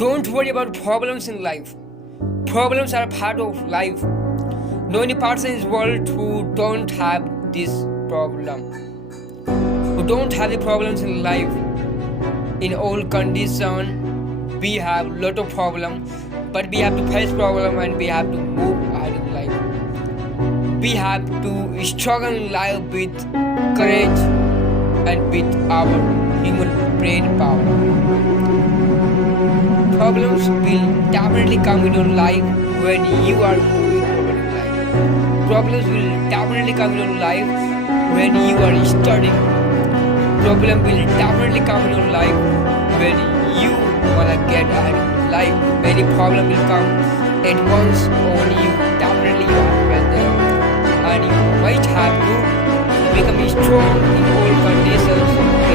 Don't worry about problems in life. Problems are a part of life. No any person in this world who don't have this problem, who don't have the problems in life. In all condition, we have lot of problem, but we have to face problem and we have to move ahead in life. We have to struggle in life with courage and with our human brain power. Problems will definitely come in your life when you are moving forward in life. Problems will definitely come in your life when you are studying. Problem will definitely come in your life when you wanna get ahead in life. Many problem will come at once on you. Definitely you are well there, and you might have to become strong in all conditions